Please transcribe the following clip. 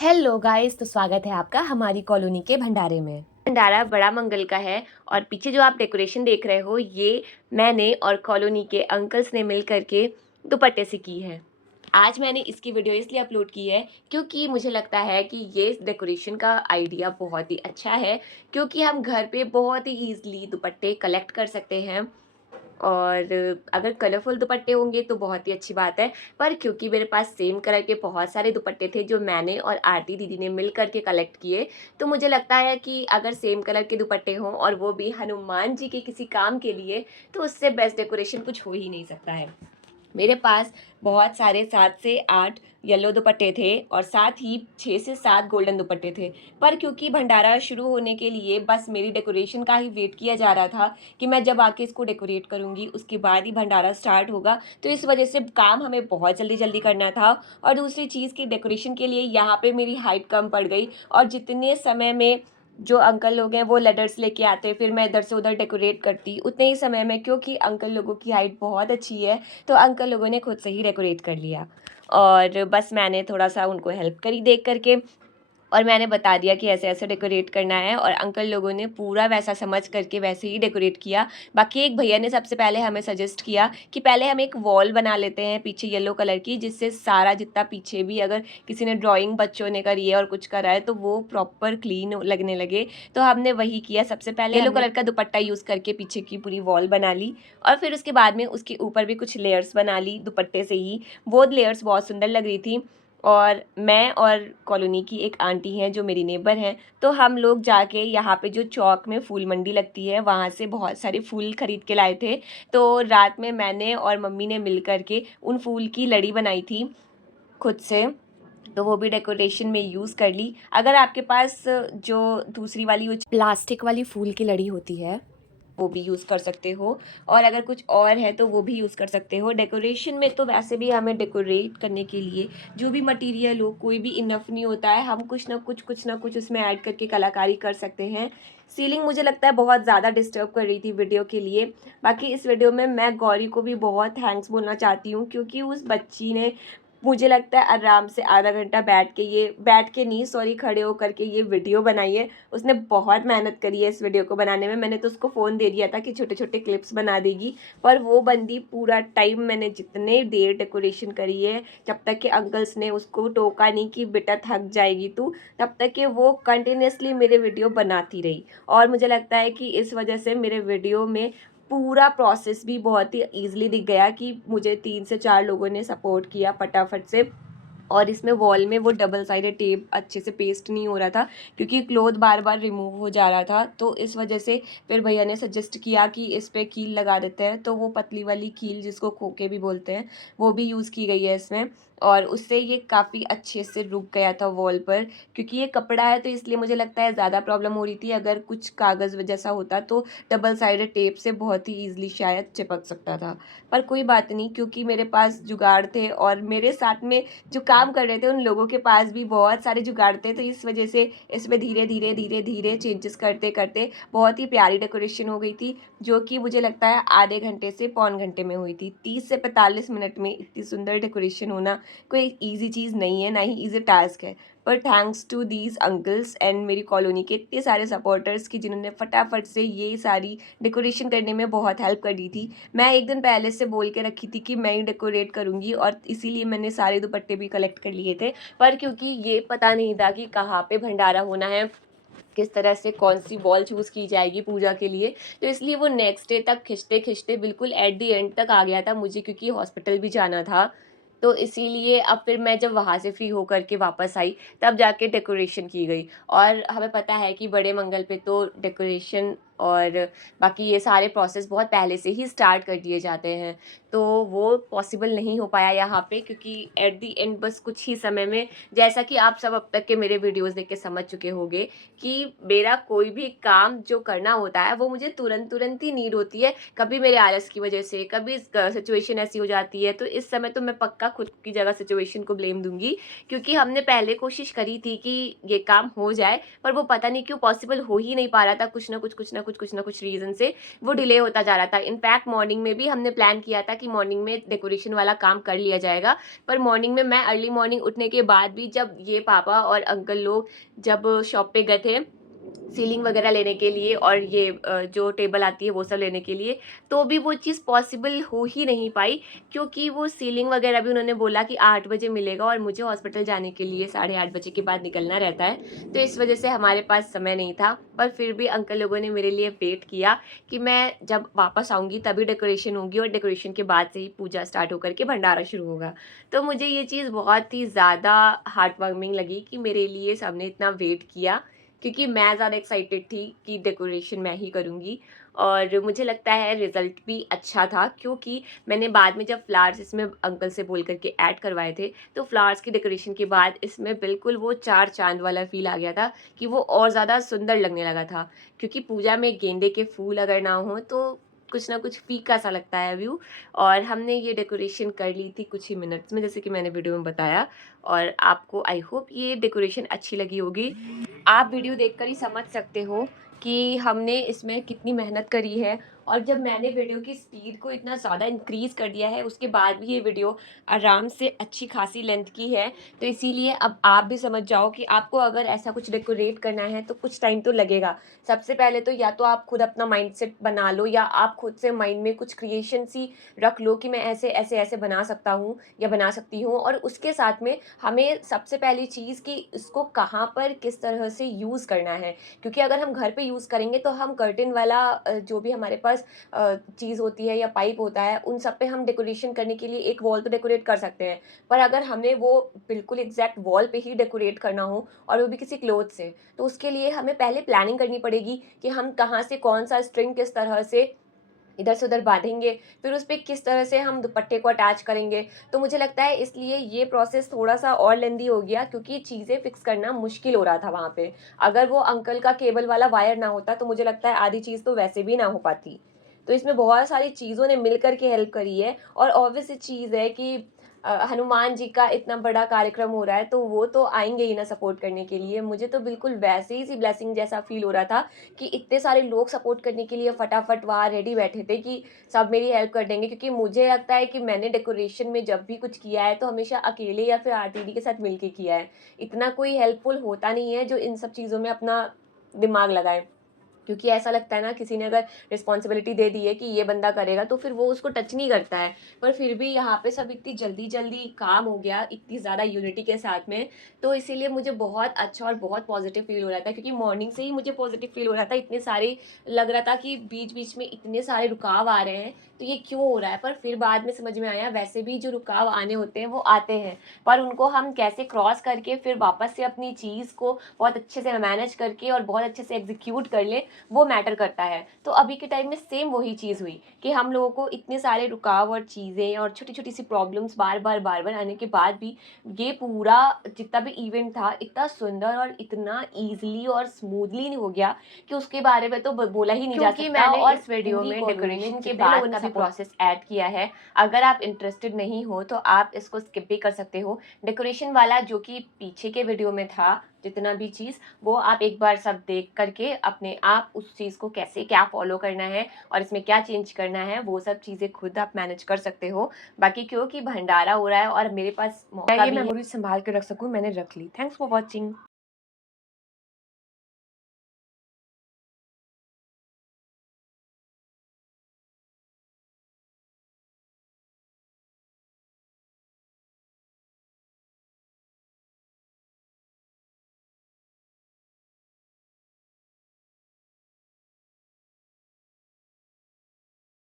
Hello guys, तो स्वागत है आपका हमारी कॉलोनी के भंडारे में। भंडारा बड़ा मंगल का है और पीछे जो आप डेकोरेशन देख रहे हो ये मैंने और कॉलोनी के अंकल्स ने मिल करके दुपट्टे से की है। आज मैंने इसकी वीडियो इसलिए अपलोड की है क्योंकि मुझे लगता है कि ये डेकोरेशन का आइडिया बहुत ही अच्छा है, क्योंकि हम घर पे बहुत ही ईज़िली दुपट्टे कलेक्ट कर सकते हैं और अगर कलरफुल दुपट्टे होंगे तो बहुत ही अच्छी बात है। पर क्योंकि मेरे पास सेम कलर के बहुत सारे दुपट्टे थे जो मैंने और आरती दीदी ने मिल कर के कलेक्ट किए, तो मुझे लगता है कि अगर सेम कलर के दुपट्टे हों और वो भी हनुमान जी के किसी काम के लिए, तो उससे बेस्ट डेकोरेशन कुछ हो ही नहीं सकता है। मेरे पास बहुत सारे 7 से 8 येलो दुपट्टे थे और साथ ही 6 से 7 गोल्डन दुपट्टे थे। पर क्योंकि भंडारा शुरू होने के लिए बस मेरी डेकोरेशन का ही वेट किया जा रहा था कि मैं जब आके इसको डेकोरेट करूँगी उसके बाद ही भंडारा स्टार्ट होगा, तो इस वजह से काम हमें बहुत जल्दी-जल्दी करना था। और दूसरी चीज़ कि डेकोरेशन के लिए यहाँ पे मेरी हाइट कम पड़ गई और जितने समय में जो अंकल लोग हैं वो लैडर्स लेके आते, फिर मैं इधर से उधर डेकोरेट करती उतने ही समय में, क्योंकि अंकल लोगों की हाइट बहुत अच्छी है तो अंकल लोगों ने खुद से ही डेकोरेट कर लिया और बस मैंने थोड़ा सा उनको हेल्प करी देख करके और मैंने बता दिया कि ऐसे-ऐसे डेकोरेट करना है और अंकल लोगों ने पूरा वैसा समझ करके वैसे ही डेकोरेट किया। बाकी एक भैया ने सबसे पहले हमें सजेस्ट किया कि पहले हम एक वॉल बना लेते हैं पीछे येलो कलर की, जिससे सारा जितना पीछे भी अगर किसी ने ड्राइंग बच्चों ने करी है और कुछ करा है तो वो प्रॉपर क्लीन लगने लगे। तो हमने वही किया, सबसे पहले येलो कलर का दुपट्टा यूज़ करके पीछे की पूरी वॉल बना ली और फिर उसके बाद में उसके ऊपर भी कुछ लेयर्स बना ली दुपट्टे से ही। वो लेयर्स बहुत सुंदर लग रही थी और मैं और कॉलोनी की एक आंटी हैं जो मेरी नेबर हैं, तो हम लोग जाके यहाँ पे जो चौक में फूल मंडी लगती है वहाँ से बहुत सारे फूल खरीद के लाए थे। तो रात में मैंने और मम्मी ने मिल कर के उन फूल की लड़ी बनाई थी खुद से, तो वो भी डेकोरेशन में यूज़ कर ली। अगर आपके पास जो दूसरी वाली वो प्लास्टिक वाली फूल की लड़ी होती है वो भी यूज़ कर सकते हो और अगर कुछ और है तो वो भी यूज़ कर सकते हो। डेकोरेशन में तो वैसे भी हमें डेकोरेट करने के लिए जो भी मटेरियल हो कोई भी इनफ नहीं होता है, हम कुछ ना कुछ उसमें ऐड करके कलाकारी कर सकते हैं। सीलिंग मुझे लगता है बहुत ज़्यादा डिस्टर्ब कर रही थी वीडियो के लिए। बाकी इस वीडियो में मैं गौरी को भी बहुत थैंक्स बोलना चाहती हूँ, क्योंकि उस बच्ची ने मुझे लगता है आराम से आधा घंटा बैठ के नहीं सॉरी खड़े होकर के ये वीडियो बनाई है। उसने बहुत मेहनत करी है इस वीडियो को बनाने में। मैंने तो उसको फ़ोन दे दिया था कि छोटे-छोटे क्लिप्स बना देगी, पर वो बंदी पूरा टाइम मैंने जितने देर डेकोरेशन करी है, जब तक कि अंकल्स ने उसको टोका नहीं कि बेटा थक जाएगी तू, तब तक कि वो कंटिन्यूअसली मेरे वीडियो बनाती रही। और मुझे लगता है कि इस वजह से मेरे वीडियो में पूरा प्रोसेस भी बहुत ही ईज़िली दिख गया कि मुझे 3 से 4 लोगों ने सपोर्ट किया फटाफट से। और इसमें वॉल में वो डबल साइडेड टेप अच्छे से पेस्ट नहीं हो रहा था, क्योंकि क्लॉथ बार-बार रिमूव हो जा रहा था, तो इस वजह से फिर भैया ने सजेस्ट किया कि इस पे कील लगा देते हैं। तो वो पतली वाली कील जिसको खोके भी बोलते हैं, वो भी यूज़ की गई है इसमें और उससे ये काफ़ी अच्छे से रुक गया था वॉल पर। क्योंकि ये कपड़ा है तो इसलिए मुझे लगता है ज़्यादा प्रॉब्लम हो रही थी। अगर कुछ कागज़ जैसा होता तो डबल साइडेड टेप से बहुत ही ईज़िली शायद चिपक सकता था। पर कोई बात नहीं, क्योंकि मेरे पास जुगाड़ थे और मेरे साथ में जो काम कर रहे थे उन लोगों के पास भी बहुत सारे जुगाड़ थे, तो इस वजह से इसमें धीरे-धीरे चेंजेस करते-करते बहुत ही प्यारी डेकोरेशन हो गई थी, जो कि मुझे लगता है आधे घंटे से पौन घंटे में हुई थी। 30 से 45 मिनट में इतनी सुंदर डेकोरेशन होना कोई ईज़ी चीज़ नहीं है, ना ही ईज़ी टास्क है। पर thanks to these uncles and मेरी कॉलोनी के इतने सारे सपोर्टर्स कि जिन्होंने फटाफट से ये सारी डेकोरेशन करने में बहुत हेल्प कर दी थी। मैं एक दिन पहले से बोल के रखी थी कि मैं ही डेकोरेट करूँगी और इसीलिए मैंने सारे दुपट्टे भी कलेक्ट कर लिए थे। पर क्योंकि ये पता नहीं था कि कहाँ पे भंडारा होना है, किस तरह से कौन-सी वॉल चूज़ की जाएगी पूजा के लिए, तो इसलिए वो नेक्स्ट डे तक खिंचते-खिंचते बिल्कुल एट द एंड तक आ गया था मुझे, क्योंकि हॉस्पिटल भी जाना था। तो इसीलिए अब फिर मैं जब वहाँ से फ्री होकर के वापस आई, तब जाके डेकोरेशन की गई। और हमें पता है कि बड़े मंगल पे तो डेकोरेशन और बाकी ये सारे प्रोसेस बहुत पहले से ही स्टार्ट कर दिए जाते हैं, तो वो पॉसिबल नहीं हो पाया यहाँ पे, क्योंकि एट द एंड बस कुछ ही समय में, जैसा कि आप सब अब तक के मेरे वीडियोज़ देख के समझ चुके होंगे कि मेरा कोई भी काम जो करना होता है वो मुझे तुरंत ही नीड होती है। कभी मेरे आलस की वजह से, कभी सिचुएशन ऐसी हो जाती है, तो इस समय तो मैं पक्का खुद की जगह सिचुएशन को ब्लेम दूँगी, क्योंकि हमने पहले कोशिश करी थी कि ये काम हो जाए, पर वो पता नहीं क्यों पॉसिबल हो ही नहीं पा रहा था। कुछ ना कुछ कुछ ना कुछ रीज़न से वो डिले होता जा रहा था। इनफैक्ट मॉर्निंग में भी हमने प्लान किया था कि मॉर्निंग में डेकोरेशन वाला काम कर लिया जाएगा, पर मॉर्निंग में मैं अर्ली मॉर्निंग उठने के बाद भी जब ये पापा और अंकल लोग जब शॉप पे गए थे सीलिंग वगैरह लेने के लिए और ये जो टेबल आती है वो सब लेने के लिए, तो भी वो चीज़ पॉसिबल हो ही नहीं पाई, क्योंकि वो सीलिंग वगैरह भी उन्होंने बोला कि 8 बजे मिलेगा और मुझे हॉस्पिटल जाने के लिए 8:30 बजे के बाद निकलना रहता है, तो इस वजह से हमारे पास समय नहीं था। पर फिर भी अंकल लोगों ने मेरे लिए वेट किया कि मैं जब वापस आऊँगी तभी डेकोरेशन होगी और डेकोरेशन के बाद से ही पूजा स्टार्ट होकर के भंडारा शुरू होगा। तो मुझे ये चीज़ बहुत ही ज़्यादा हार्ट वार्मिंग लगी कि मेरे लिए सबने इतना वेट किया, क्योंकि मैं ज़्यादा एक्साइटेड थी कि डेकोरेशन मैं ही करूँगी और मुझे लगता है रिज़ल्ट भी अच्छा था, क्योंकि मैंने बाद में जब फ्लावर्स इसमें अंकल से बोल कर के ऐड करवाए थे, तो फ्लावर्स की डेकोरेशन के बाद इसमें बिल्कुल वो 4 चाँद वाला फ़ील आ गया था कि वो और ज़्यादा सुंदर लगने लगा था। क्योंकि पूजा में गेंदे के फूल अगर ना हों तो कुछ ना कुछ फीका सा लगता है व्यू। और हमने ये डेकोरेशन कर ली थी कुछ ही मिनट्स में, जैसे कि मैंने वीडियो में बताया, और आपको आई होप ये डेकोरेशन अच्छी लगी होगी। आप वीडियो देखकर ही समझ सकते हो कि हमने इसमें कितनी मेहनत करी है। और जब मैंने वीडियो की स्पीड को इतना ज़्यादा इंक्रीज़ कर दिया है, उसके बाद भी ये वीडियो आराम से अच्छी खासी लेंथ की है। तो इसीलिए अब आप भी समझ जाओ कि आपको अगर ऐसा कुछ डेकोरेट करना है तो कुछ टाइम तो लगेगा। सबसे पहले तो या तो आप खुद अपना माइंडसेट बना लो, या आप खुद से माइंड में कुछ क्रिएशन सी रख लो कि मैं ऐसे ऐसे ऐसे बना सकता हूँ या बना सकती हूँ। और उसके साथ में हमें सबसे पहली चीज़ कि इसको कहाँ पर किस तरह से यूज़ करना है, क्योंकि अगर हम घर पे यूज़ करेंगे तो हम कर्टेन वाला जो भी हमारे पास चीज़ होती है या पाइप होता है, उन सब पे हम डेकोरेशन करने के लिए एक वॉल तो डेकोरेट कर सकते हैं। पर अगर हमें वो बिल्कुल एग्जैक्ट वॉल पे ही डेकोरेट करना हो, और वो भी किसी क्लोथ से, तो उसके लिए हमें पहले प्लानिंग करनी पड़ेगी कि हम कहाँ से कौन सा स्ट्रिंग किस तरह से इधर से उधर बाँधेंगे, फिर उस पे किस तरह से हम दुपट्टे को अटैच करेंगे। तो मुझे लगता है इसलिए ये प्रोसेस थोड़ा-सा और लेंदी हो गया, क्योंकि चीज़ें फिक्स करना मुश्किल हो रहा था वहाँ पे। अगर वो अंकल का केबल वाला वायर ना होता तो मुझे लगता है आधी चीज़ तो वैसे भी ना हो पाती। तो इसमें बहुत सारी चीज़ों ने मिल कर के हेल्प करी है, और ऑब्वियस सी चीज़ है कि हनुमान जी का इतना बड़ा कार्यक्रम हो रहा है, तो वो तो आएँगे ही ना सपोर्ट करने के लिए। मुझे तो बिल्कुल वैसे ही सी ब्लेसिंग जैसा फ़ील हो रहा था कि इतने सारे लोग सपोर्ट करने के लिए फटाफट वहाँ रेडी बैठे थे कि सब मेरी हेल्प कर देंगे। क्योंकि मुझे लगता है कि मैंने डेकोरेशन में जब भी कुछ किया है तो हमेशा अकेले या फिर आरटीडी के साथ मिलके किया है। इतना कोई हेल्पफुल होता नहीं है जो इन सब चीज़ों में अपना दिमाग लगाए। क्योंकि ऐसा लगता है ना, किसी ने अगर रिस्पॉन्सिबिलिटी दे दी है कि ये बंदा करेगा तो फिर वो उसको टच नहीं करता है। पर फिर भी यहाँ पे सब इतनी जल्दी-जल्दी काम हो गया, इतनी ज़्यादा यूनिटी के साथ में, तो इसीलिए मुझे बहुत अच्छा और बहुत पॉज़िटिव फ़ील हो रहा था, क्योंकि मॉर्निंग से ही मुझे पॉज़िटिव फ़ील हो रहा था। इतने सारे लग रहा था कि बीच-बीच में इतने सारे रुकाव आ रहे हैं, तो ये क्यों हो रहा है? पर फिर बाद में समझ में आया, वैसे भी जो रुकाव आने होते हैं वो आते हैं, पर उनको हम कैसे क्रॉस करके फिर वापस से अपनी चीज़ को बहुत अच्छे से मैनेज करके और बहुत अच्छे से एग्ज़ीक्यूट कर लें, वो मैटर करता है। तो अभी के टाइम में सेम वही चीज़ हुई कि हम लोगों को इतने सारे रुकाव और चीज़ें और छोटी-छोटी सी प्रॉब्लम्स बार-बार आने के बाद भी ये पूरा जितना भी इवेंट था इतना सुंदर और इतना ईज़िली और स्मूथली हो गया कि उसके बारे में तो ब बोला ही नहीं जा सकता। मैंने और इस वीडियो में डेकोरेशन के बाद का भी प्रोसेस ऐड किया है। अगर आप इंटरेस्टेड नहीं हो तो आप इसको स्किप भी कर सकते हो। डेकोरेशन वाला जो कि पीछे के वीडियो में था, जितना भी चीज़, वो आप एक बार सब देख करके अपने आप उस चीज़ को कैसे क्या फ़ॉलो करना है और इसमें क्या चेंज करना है, वो सब चीज़ें खुद आप मैनेज कर सकते हो। बाकी क्योंकि भंडारा हो रहा है और मेरे पास मौका भी है, ये मेमोरीज़ सँभाल के रख सकूँ, मैंने रख ली। Thanks for watching.